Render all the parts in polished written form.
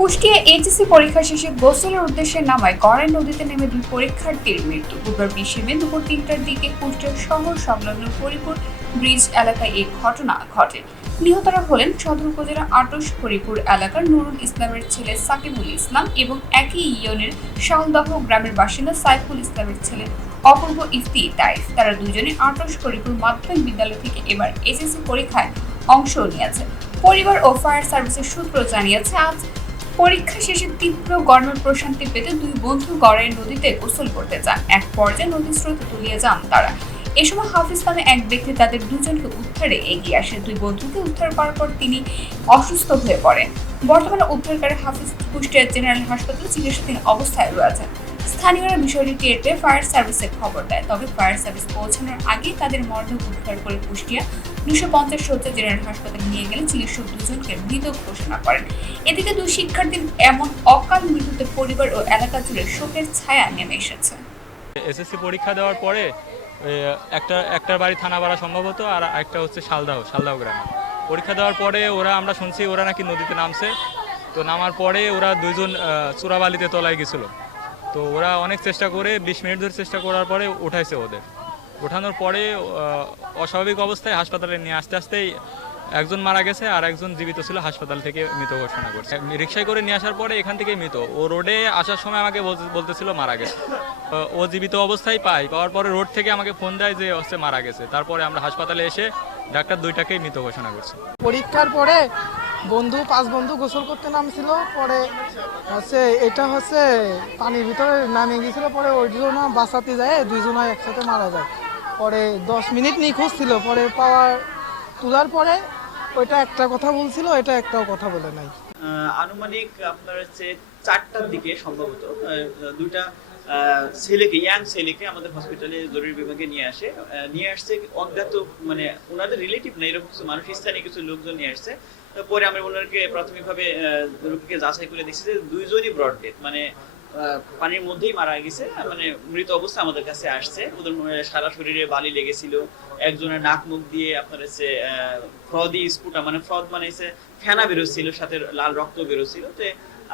Kushtia HSC পরীক্ষা শেষে গোসলের উদ্দেশ্যে নামায় গড়াই নদীতে নেমে দুই পরীক্ষার্থীর মৃত্যু। বুধবার 20 মে দুপুর 3টার দিকে কুষ্টিয়া শহর সংলগ্ন হরিপুর ব্রিজ এলাকায় এই ঘটনা ঘটে। নিহতরা হলেন সদর উপজেলা আটশ হরিপুর এলাকার নুরুল ইসলামের ছেলে সাকিবুল ইসলাম এবং একই ইউনিয়নের শালদহ গ্রামের বাসিন্দা সাইফুল ইসলামের ছেলে অপূর্ব ইফতি তাইফ। তারা দুজনে আটশ হরিপুর মাধ্যমিক বিদ্যালয় থেকে এবার এইচএসসি পরীক্ষায় অংশ নিয়েছে। পরিবার ও ফায়ার সার্ভিসের সূত্র জানিয়েছে, আজ পরীক্ষা শেষে তীব্র গরমের প্রশান্তি পেতে দুই বন্ধু গড়াই নদীতে গোসল করতে যান। এক পর্যায়ে নদীর স্রোতে তলিয়ে যান তারা। এ সময় হাফিজ নামে এক ব্যক্তি তাদের দুজনকে উদ্ধারে এগিয়ে আসে। দুই বন্ধুকে উদ্ধার করার পর তিনি অসুস্থ হয়ে পড়েন। বর্তমানে উদ্ধারকারী হাফিজ কুষ্টিয়া জেনারেল হাসপাতালে চিকিৎসাধীন অবস্থায় রয়েছেন। স্থানীয়রা বিষয়টি টের পেয়ে ফায়ার সার্ভিসে খবর দেয়, তবে ফায়ার সার্ভিস পৌঁছানোর আগেই তাদের মরদেহ উদ্ধার করে কুষ্টিয়া 250 শয্যা জেনারেল হাসপাতালে নিয়ে গেলে চিকিৎসক দুজনকে মৃত ঘোষণা করেন। এদিকে দুই শিক্ষার্থীর এমন অকাল মৃত্যুতে পরিবার ও এলাকা জুড়ে শোকের ছায়া নেমে এসেছে। এসএসসি পরীক্ষা দেওয়ার পরে একটার বাড়ি থানাপাড়া সম্ভবত, আর একটা হচ্ছে শালদাহ গ্রামে। পরীক্ষা দেওয়ার পরে আমরা শুনছি ওরা নাকি নদীতে নামছে। তো নামার পরে ওরা দুইজন চূড়াবালিতে তলায় গেছিল। তো ওরা অনেক চেষ্টা করে 20 মিনিট ধরে চেষ্টা করার পরে উঠাইছে ওদের। ওঠানোর পরে অস্বাভাবিক অবস্থায় হাসপাতালে নিয়ে আসতেই একজন মারা গেছে আর একজন জীবিত ছিল, হাসপাতাল থেকে মৃত ঘোষণা করছে। রিক্সায় করে নিয়ে আসার পরে এখান থেকে মৃত। ও রোডে আসার সময় আমাকে বলতেছিল মারা গেছে। ও জীবিত অবস্থায় পাওয়ার পরে রোড থেকে আমাকে ফোন দেয় যে হচ্ছে মারা গেছে। তারপরে আমরা হাসপাতালে এসে ডাক্তার দুইটাকেই মৃত ঘোষণা করছি। পরীক্ষার পরে পাঁচ বন্ধু গোসল করতে নামছিল। পরে এটা পানির ভিতরে নামিয়ে গিয়েছিল। পরে ওই জন্য বাঁচাতে যায় দুইজন একসাথে মারা যায়। পরে 10 মিনিট নিখোঁজ ছিল। পরে তোলার পরে ওইটা একটা কথা বলছিল, এটা একটাও কথা বলে নাই। আনুমানিক আপনার হচ্ছে 4টার দিকে সম্ভবত দুইটা ইয়াং ছেলেকে আমাদের হসপিটালে জরুরি বিভাগে নিয়ে আসছে অজ্ঞাত, মানে ওনাদের রিলেটিভ না, এরকম কিছু মানুষ, স্থানীয় কিছু লোকজন নিয়ে আসছে। পরে আমরা ওনাকে প্রাথমিকভাবে রোগীকে যাচাই করে দেখছি যে দুইজনই ব্রড ডেথ, মানে পানির মধ্যেই মারা গেছে, মানে মৃত অবস্থা আমাদের কাছে আসছে। ওদের সারা শরীরে বালি লেগেছিল। একজনের নাক মুখ দিয়ে আপনার হচ্ছে ফ্রদি স্পুটা, মানে ফ্রদ মানে হচ্ছে ফেনা বেরোচ্ছিল, সাথে লাল রক্ত বেরোচ্ছিল। তো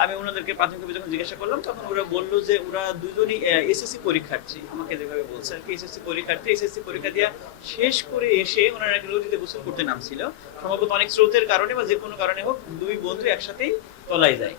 আমি ওনাদেরকে প্রাথমিকভাবে যখন জিজ্ঞাসা করলাম তখন ওরা বললো যে ওরা দুজনই এসএসসি পরীক্ষার্থী। আমাকে যেভাবে বলছে আর কি, এসএসসি পরীক্ষা দিয়ে শেষ করে এসে ওনারা নদীতে গোসল করতে নামছিল। সম্ভবত অনেক স্রোতের কারণে বা যে কোনো কারণে হোক দুই বন্ধু একসাথেই তলায় যায়।